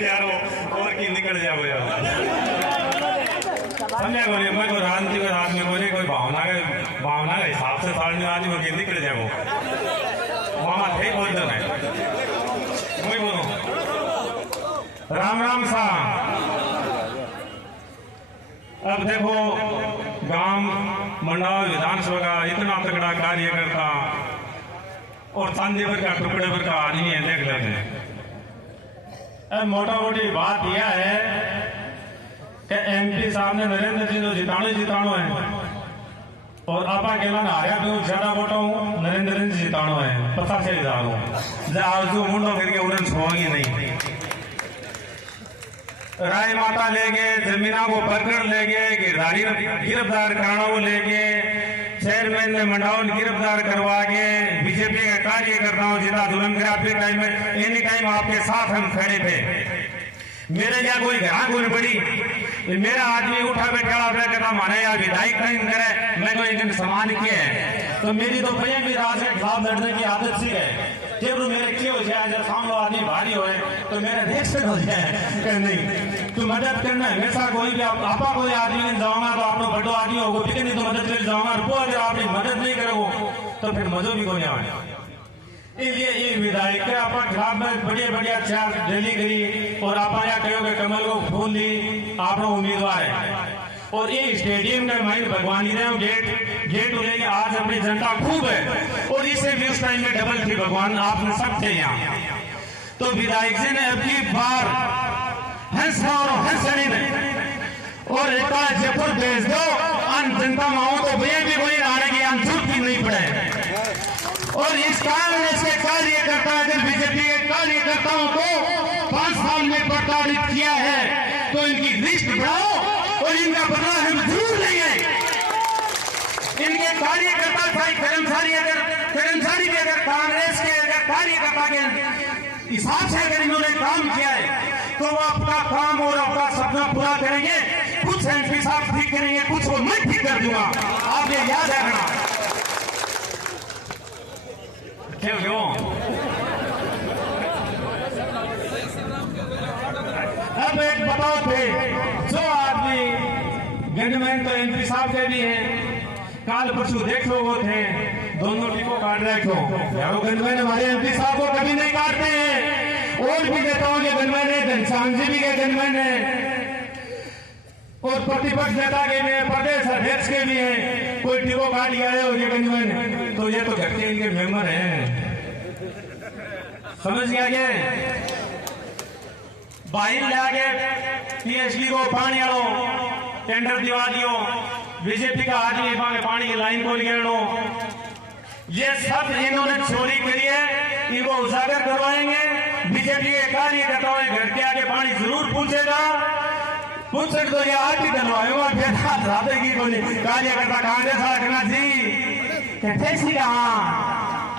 यार वो और की निकल जाओ यार समझा को नहीं मैं को रांची को रात में कोई भावना के हिसाब से साढ़े आदमी को निकल जाओ मामा थे बोल दो मैं बोलो राम राम सा। अब देखो गांव मंडाल विधानसभा का इतना तगड़ा कार्यकर्ता और चांदीपुर का टुकड़े पर का आदमी है, देख लेते हैं। अब मोटा मोटी बात यह है कि एमपी साहब ने नरेंद्र जी को जिताणो है और आपा केला हारिया भी ज्यादा वोटों नरेंद्र जी जिताणो है 50,000 आजू मुंडो करके उड़न छोड़ेंगे नहीं। राय माता लेके जमीना को पकड़ लेके गिरफ्तार कराना को लेके चेयरमैन ने मंडाउन गिरफ्तार करवा के बीजेपी के कार्यकर्ताओं जितना जुल्म करा अपने टाइम में एनी टाइम आपके साथ हम खड़े थे। मेरे यहाँ कोई घरान कोई पड़ी मेरा आदमी उठा बैठा कहता माने यार विधायक नहीं करे मैं कोई इनके समान किया है तो मेरी तो भैया भी राज के खिलाफ लड़ने की आदत सी है। जब मेरे क्यों हो जाए जब सामने आदमी भारी हो तो मेरा रिएक्शन हो जाए नहीं तो मदद करना हमेशा कोई भी आपा कोई आदमी जाऊंगा तो आप बड़ो आदमी होगा ठीक है नहीं तो मदद कर जाऊंगा रुको अगर आप मदद नहीं करोगे तो फिर मजो भी कोई आए। इसलिए ये विधायक के आप खिलाफ में बढ़िया बढ़िया चार रैली करी और आप यहाँ कहोगे कमल को फूल दी आप उम्मीदवार है और ये स्टेडियम का माइंड भगवान ही गेट हो जाएगी। आज अपनी जनता खूब है और इसे भी उस टाइम में डबल थी भगवान आपने सब थे यहाँ। तो विधायक जी ने अब की बार और एक जयपुर भेज दो अन जनता माओ तो भैया भी कोई आने की अंशुट भी नहीं पड़े। और इस कांग्रेस के कार्यकर्ता अगर बीजेपी के कार्यकर्ताओं को 5 साल में प्रताड़ित किया है तो इनकी लिस्ट बढ़ाओ और इनका बदला हम जरूर लेंगे। इनके कार्यकर्ता कर्मचारी भी अगर कांग्रेस के अगर कार्यकर्ता के हिसाब से अगर इन्होंने काम किया है तो वो आपका काम और आपका सपना पूरा करेंगे। कुछ एमपी साहब ठीक करेंगे कुछ को मैं ठीक कर दूंगा आप ये याद रखना। क्यों अब एक बताओ थे जो आदमी गंजमैन तो एमपी साहब के भी हैं काल परसों देख लो वो थे दोनों टिको काट रहे थे यारो गंजमैन हमारे एमपी साहब को कभी नहीं काटते हैं और भी नेताओं के गंजमैन है घनश्याम जी भी के गंजमैन है और प्रतिपक्ष नेता के भी प्रदेश अध्यक्ष के भी हैं कोई टिको काट लिया है और ये गंजमैन तो ये तो घर के इनके मेंबर हैं समझ गया क्या बाहर ले आगे पीएचडी को पानी आलो टेंडर दिवा दियो बीजेपी का आदमी पानी की लाइन खोल गया ये सब इन्होंने चोरी करी है इनको उजागर करवाएंगे। बीजेपी के कार्यकर्ताओं घर के आगे पानी जरूर पूछेगा पूछे तो ये आज ही डलवाएगा फिर कार्यकर्ता कांग्रेस रखना जी कहते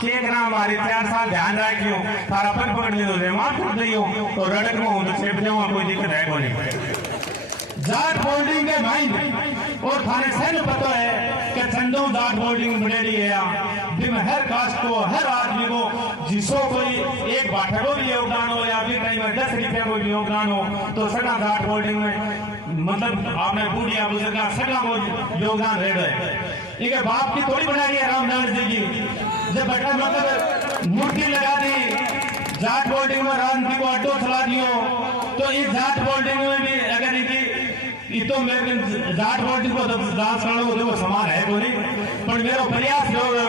केक ना हमारे 4 साल ध्यान रखियो थारा पर पकड़ लो माफ कर दियो तो रड़क में हूं तो छेप जाऊंगा कोई दिक्कत है कोई जाट बोर्डिंग के माइंड और थाने से पता है कि चंदो जाट बोर्डिंग बढ़ेरी है जिसमें हर कास्ट को हर आदमी को जिसको कोई एक बाठा को भी योगदान हो या फिर कहीं में 10 रुपया को भी योगदान हो तो सगा जाट बोर्डिंग में मतलब आपने बूढ़िया बुजुर्ग सगा को योगदान रह गए। इनके बाप की थोड़ी बनाई है रामनाथ जी की जब बेटा मतलब मूर्ति लगा दी जाट बोर्डिंग में राजनीति को अड्डो चला दियो तो इस जाट बोर्डिंग में भी अगर इनकी तो मेरे जाट बोर्डिंग को डांस करने को देखो समान है कोई पर मेरा प्रयास होगा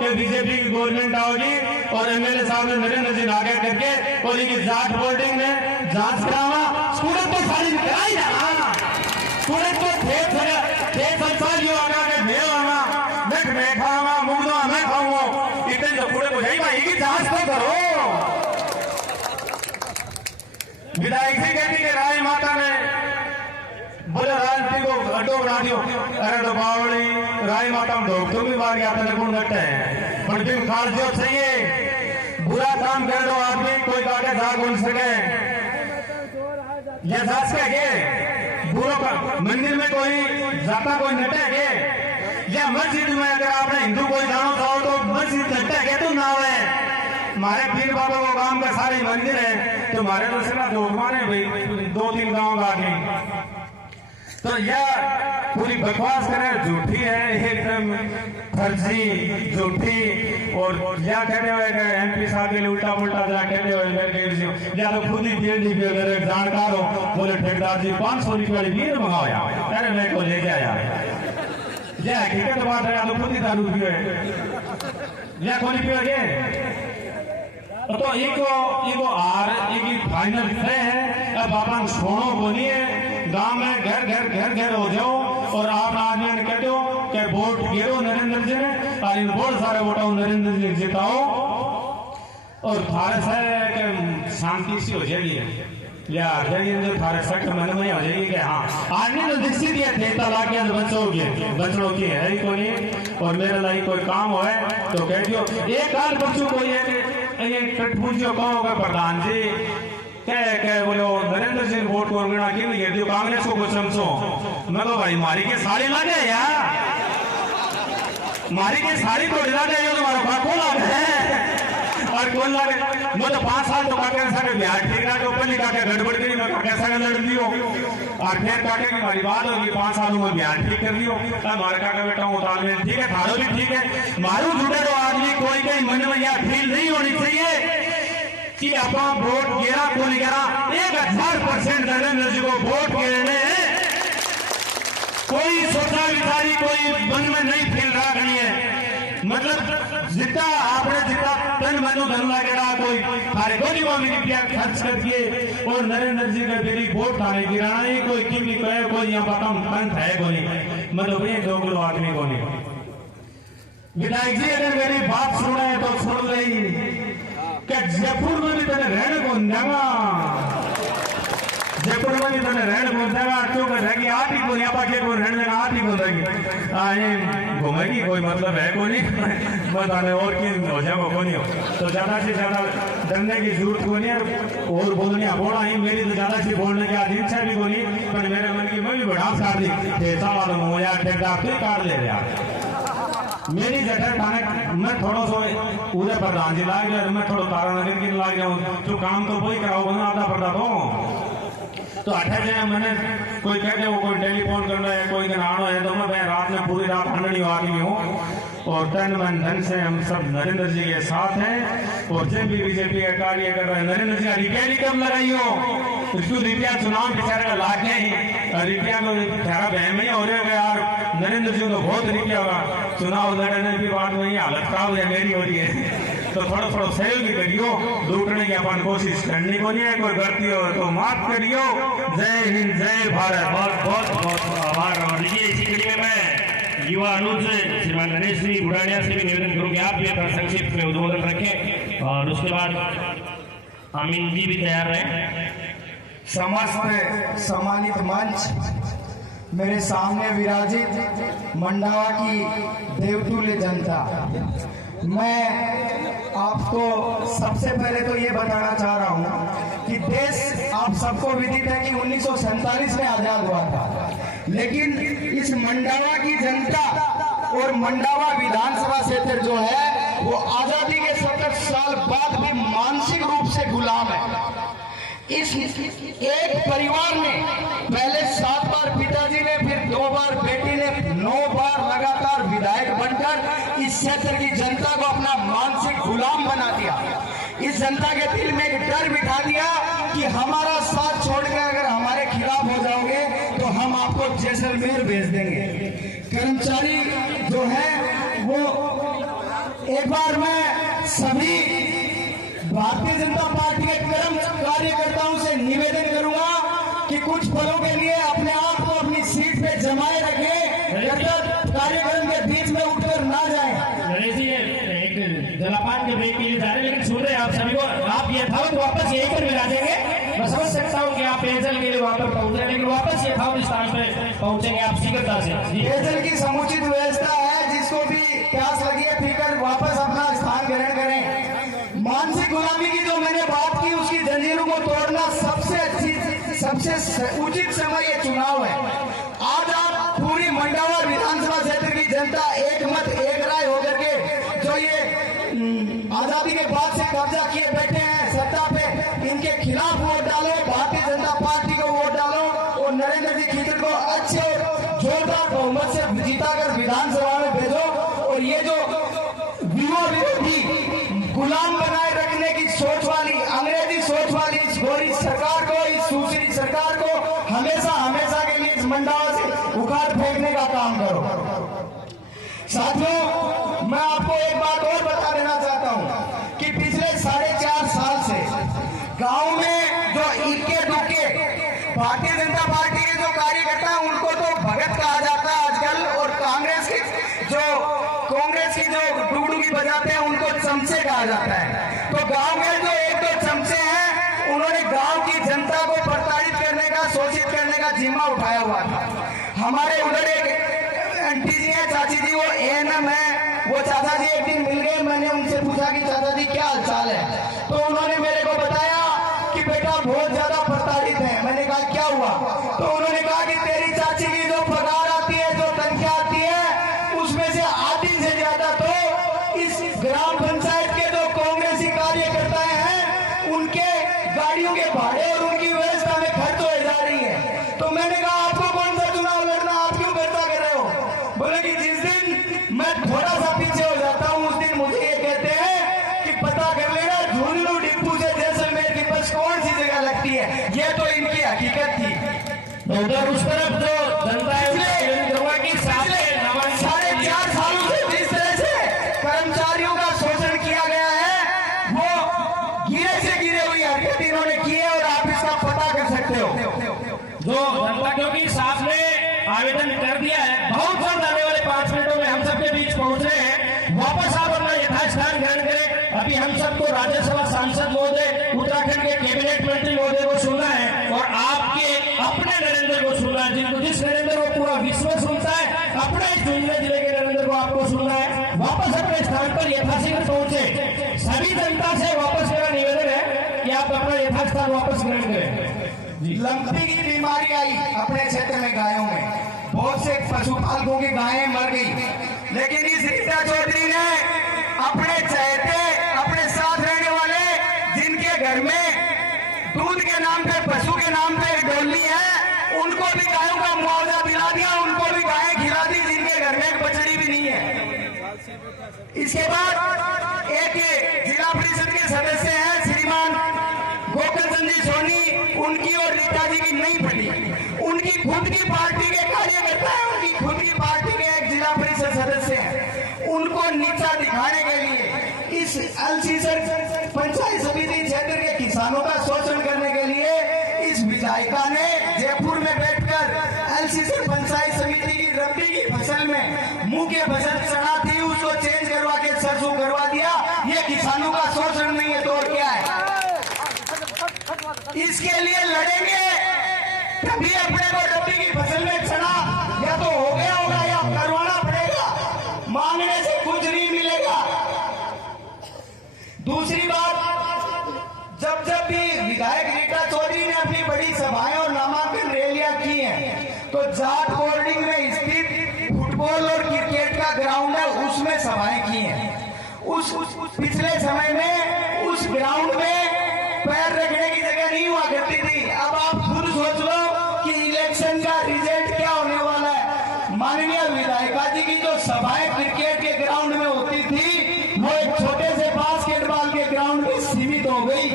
कि बीजेपी की गवर्नमेंट आओगी और एमएलए साहब ने नरेंद्र जी आगे करके और इनकी जाट बोर्डिंग में जांच करावा स्टूडेंट को सारी कराई ना स्टूडेंट को थे संसारियों आगा के भेवाना मैं खाऊंगा मुंगना मैं खाऊंगा इतने तो पूरे को जाएगा इनकी जांच तो करो। विधायक जी कहती है राय माता ने बोले राजनीति को अड्डो बना दियो अरे तो बावड़ी राय माता में ढोक तो भी मार गया था गुण घटे हैं पर दिन खाल जो चाहिए बुरा काम कर दो आदमी कोई काटे झाग बोल सके ये जांच का के बुरो का मंदिर में कोई जाता कोई नटे के या मस्जिद में अगर आपने हिंदू कोई जानो चाहो तो मस्जिद नटे के तो ना है हमारे पीर बाबा को गांव का सारे मंदिर है, तो हमारे तो सिर्फ दो माने भाई 2-3 गांव का आगे। तो यह पूरी बकवास करे, झूठी है एकदम, फर्जी झूठी। और या कहते हुए MP साहब के लिए उल्टा पुल्टा जरा कहते हुए या तो खुद ही PhD जानकार हो, बोले ठेकेदार जी 500 रुपये वाली बीयर मंगाओ यार, अरे मेरे को ले जाया यह हकीकत बात है। तो खुद ही दारू पियो या कोई पियोगे तो इको आर एक फाइनल है। अब बाबा छोड़ो बोलिए, गांव में घर हो जाओ और आप आदमी ने कहते हो कि वोट गिरो नरेंद्र जी ने, और इन बहुत सारे वोटों नरेंद्र जी जिताओ और भारत है कि शांति सी हो जाएगी या जो थारे सख्त मन में हो जाएगी कि हाँ आदमी तो निश्चित ये थे तलाक के बचड़ों की है ही कोई, और मेरे लिए कोई काम हो तो कह दियो। एक आध बच्चों को ये कठपुंजियों कहोगे प्रधान जी क्या बोलो नरेंद्र सिंह वोट को गणा क्यों नहीं दियो कांग्रेस को कुछ समझो। मैं तो भाई मारी के साड़ी लगे यार, मारी के साड़ी को लगे तुम्हारा बाको लगे और कौन लगे। मैं तो 5 साल तो काके सारे बिहार ठीक ना, तो पहले काके गड़बड़ करी मैं काके सारे लड़ लियो और फिर काके की हमारी बात होगी 5 सालों में बिहार ठीक कर लियो। हमारे काका बेटा हूँ तालमेल ठीक है, थारो भी ठीक है, मारू जुटे तो आदमी कोई कहीं मन में यह फील नहीं होनी चाहिए कि अपना वोट गिरा को नहीं गिरा। 1000% नरेंद्र जी को वोट गिरने कोई सोचा विचारी कोई मन में नहीं फील रहा नहीं है। मतलब जितना आपने जितना तन मनो धन लगेगा कोई थारे को नहीं रुपया खर्च करके और नरेंद्र जी का मेरी वोट थाने गिराना ही कोई की भी कहे कोई यहाँ पर कम पंथ है को नहीं, मतलब ये दोगलो आदमी को नहीं। विधायक जी अगर मेरी बात सुने तो सुन ले कि जयपुर में भी तेने रहने को जागा, जयपुर में भी तेने रहने को जागा क्योंकि रहेगी आप ही को यहाँ पाके को रहने देगा आप ही को रहेगी आए घूमेगी कोई मतलब है को नहीं बताने और किन हो जाएगा को नहीं हो। तो ज्यादा से ज्यादा डरने की जरूरत को नहीं है और बोलने बोला ही मेरी तो ज्यादा सी बोलने की आज इच्छा भी को नहीं, पर मेरे मन की मैं भी बढ़ा सार दी ठेसा वालों को यार ठेकेदार तो काट ले रहा मेरी जगह खाने मैं थोड़ा सा उधर प्रधान जी लाग गया, मैं थोड़ा तारा नगर की लाग जाऊँ जो काम तो वही कराओ बना आता पड़ता तो 8 जाए मैंने कोई कहते वो कोई टेलीफोन करना है कोई दिन आना है तो मैं रात में पूरी रात हंडनी आदमी हूँ और तन मन धन से हम सब नरेंद्र जी के साथ हैं। और जब भी बीजेपी का कार्य कर रहे हैं नरेंद्र जी का रुपया कम लगाई हो उसको रुपया चुनाव बेचारे का लाख ही रुपया को ठहरा बहन में हो रहा यार नरेंद्र जी को बहुत रुपया होगा चुनाव लड़ने की बात में हालत खराब है मेरी हो रही है तो थोड़ा सहयोग भी करियो, लूटने की अपन कोशिश करनी को नहीं है, कोई गलती हो तो माफ करियो। जय हिंद जय भारत। बहुत आभार। और देखिए इसी कड़ी में मैं युवा अनुज श्रीमान नरेश जी बुढ़ानिया से भी निवेदन करूंगी आप भी अपना संक्षिप्त में उद्बोधन रखें और उसके बाद आमीन जी भी तैयार रहे। समस्त सम्मानित मंच मेरे सामने विराजित मंडावा की देवतुल्य जनता, मैं आपको सबसे पहले तो ये बताना चाह रहा हूँ कि देश आप सबको विदित है कि 1947 में आजाद हुआ था, लेकिन इस मंडावा की जनता और मंडावा विधानसभा क्षेत्र जो है वो आजादी के 70 साल बाद भी मानसिक रूप से गुलाम है। इस एक परिवार ने पहले 7 बार पिताजी ने, फिर 2 बार बेटी ने, 9 बार लगातार विधायक बनकर इस क्षेत्र की जनता को अपना मानसिक गुलाम बना दिया। इस जनता के दिल में एक डर बिठा दिया कि हमारा साथ छोड़कर अगर हमारे खिलाफ हो जाओगे तो हम आपको जैसलमेर भेज देंगे। कर्मचारी जो है वो एक बार मैं सभी भारतीय जनता पार्टी के कर्म कार्यकर्ताओं से निवेदन करूंगा कि कुछ पलों के लिए अपने आप को अपनी सीट पे जमाए रखें, कार्यक्रम के बीच में उठकर ना जाएं। नरेश जी एक जलापान के ब्रेक के लिए जा रहे हैं लेकिन सुन रहे हैं आप सभी को, आप ये था तो वापस यही पर मिला देंगे। मैं समझ सकता हूँ कि आप पेयजल के लिए वहां पर पहुंचे लेकिन वापस ये था स्थान पे पहुंचेंगे आप शीघ्रता से। पेयजल की समुचित व्यवस्था है, जिसको भी प्यास लगी है पीकर वापस अपना स्थान ग्रहण करें। मानसिक गुलामी की जो मैंने बात की उसकी जंजीरों को तोड़ना सबसे उचित समय ये चुनाव है। आज आप पूरी मंडावा विधानसभा क्षेत्र की जनता एक मत एक राय होकर के जो ये आजादी के बाद से कब्जा किए बैठे हैं सत्ता पे, इनके खिलाफ वोट डालो, भारतीय जनता पार्टी को वोट डालो और नरेंद्र जी खींचड़ को अच्छे और जोरदार बहुमत से जीताकर विधानसभा में भेजो। और ये जो युवा विरोधी गुलाम बनाए रखने की सोच वाली, अंग्रेजी सोच वाली इस गोरी सरकार को, इस सुशील सरकार को हमेशा हमेशा के लिए इस मंडावा से उखाड़ फेंकने का काम करो। साथियों, मैं आपको एक बात और बता देना चाहता हूं कि पिछले 4.5 साल से गांव में जो इक्के दुक्के भारतीय जनता पार्टी के जो कार्यकर्ता हैं उनको तो भगत कहा जाता है आजकल, और कांग्रेस की जो डुगडुगी बजाते हैं उनको चमचे कहा जाता है। तो गांव में जो एक दो चमचे हैं, उन्होंने गांव की जनता को प्रताड़ित करने का, शोषित करने का जिम्मा उठाया हुआ था। हमारे उधर एक आंटी जी है, चाची जी, वो एएनएम है। वो चाचा जी एक दिन मिल गए, मैंने उनसे पूछा कि चाचा जी क्या हालचाल है, तो उन्होंने मेरे को बताया कि बेटा बहुत ज्यादा प्रताड़ित है। मैंने कहा क्या हुआ, तो उन्होंने कहा कि तेरी चाची की जो पगार आती है, जो तनख्वाह आती है, उसमें से आधी से ज्यादा तो इस ग्राम पंचायत के जो कांग्रेसी कार्यकर्ता हैं उनके गाड़ियों के भाड़े और उनकी व्यवस्था में खर्च हो जा रही है। तो मैंने कहा आपको कौन सा चुनाव लड़ना, आप क्यों खर्चा कर रहे हो? बोले कि जिस दिन मैं थोड़ा सा पीछे हो जाता हूं उस दिन मुझे ये कहते हैं कि पता कर लेना झुंझुनू डिपू से जैसलमेर की बस कौन सी जगह लगती है। ये तो इनकी हकीकत थी। तो उधर उस तरफ जो जनता है कि 4.5 सालों से जिस तरह से कर्मचारियों का शोषण किया गया है, वो गिरे से गिरे हुई हरकत इन्होंने की है और आप इसका पता कर सकते हो। जो जनता, क्योंकि साहब ने आवेदन कर दिया है, बहुत जल्द आने वाले 5 मिनटों में हम सबके बीच पहुंच रहे हैं। वापस आप अपना यथास्थान ग्रहण करें। अभी हम सबको राज्यसभा सांसद महोदय, उत्तराखंड के कैबिनेट मंत्री महोदय को सुनना है और आपके अपने नरेंद्र को सुनना है, जिनको जिस नरेंद्र को पूरा विश्व सुनता है, अपने झुंझुनू जिले के नरेंद्र को आपको सुनना है। वापस अपने स्थान पर यथाशीघ्र पहुंचे। सभी जनता से वापस मेरा निवेदन है कि आप अपना यथास्थान वापस ग्रहण करें। लंपी की बीमारी आई अपने क्षेत्र में गायों में, बहुत से पशुपालकों की गायें मर गई, लेकिन इस रीता चौधरी ने अपने चहेते, अपने साथ रहने वाले, जिनके घर में दूध के नाम पे, पशु के नाम पे डोली है, उनको भी गायों का मुआवजा दिला दिया, उनको भी गायें खिला दी जिनके घर में एक बछड़ी भी नहीं है। इसके बाद एक जिला परिषद के सदस्य हैं श्रीमान गोकुल चंद जी सोनी, उनकी और रीता जी की नहीं पटी। उनकी खुद की पार्टी के कार्यकर्ता है, उनकी खुद की पार्टी के एक जिला परिषद सदस्य हैं। उनको नीचा दिखाने के लिए इस एलसीसर पंचायत समिति क्षेत्र के किसानों का शोषण करने के लिए इस विधायिका ने जयपुर में बैठकर एलसीसर पंचायत समिति की रबी की फसल में मुख्य फसल चढ़ा थी, उसको चेंज करवा के सरसों करवा दिया। ये किसानों का शोषण नहीं है तो और क्या है? इसके लिए लड़ेंगे तभी अपने को रबी की फसल में चढ़ा या तो हो गया होगा या करवाना पड़ेगा, मांगने से कुछ नहीं मिलेगा। दूसरी बात, जब भी विधायक रीता चौधरी ने अपनी बड़ी सभाएं और नामांकन रैलियां की हैं, तो जाट बोर्डिंग में स्थित फुटबॉल और क्रिकेट का ग्राउंड है, उसमें सभाएं की हैं। उस पिछले समय में उस ग्राउंड में पैर रखने की जगह नहीं हुआ करती थी। अब आप खुद सोच लो कि इलेक्शन का रिजल्ट क्या होने वाला है। माननीय विधायिका जी की जो सभाएं क्रिकेट के ग्राउंड में होती थी, वो एक छोटे से बास्केटबॉल के ग्राउंड में सीमित हो गई।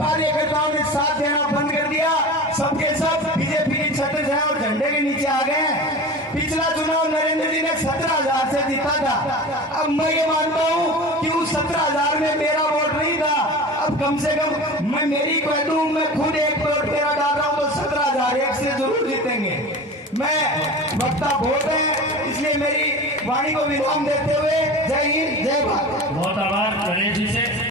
कार्यकर्ताओं ने साथ देना बंद कर दिया, सबके सब बीजेपी की छत से और झंडे के नीचे आ गए हैं। पिछला चुनाव नरेंद्र जी ने 17,000 से जीता था। अब मैं ये मानता हूं कि उस 17,000 में मेरा वोट नहीं था। अब कम से कम मैं मेरी कह दूं, मैं खुद एक वोट मेरा डाल रहा हूं तो 17,001 से जरूर जीतेंगे। मैं वक्ता बहुत है, इसलिए मेरी वाणी को विराम देते हुए जय हिंद, जय भारत। बहुत आभार गणेश जी से।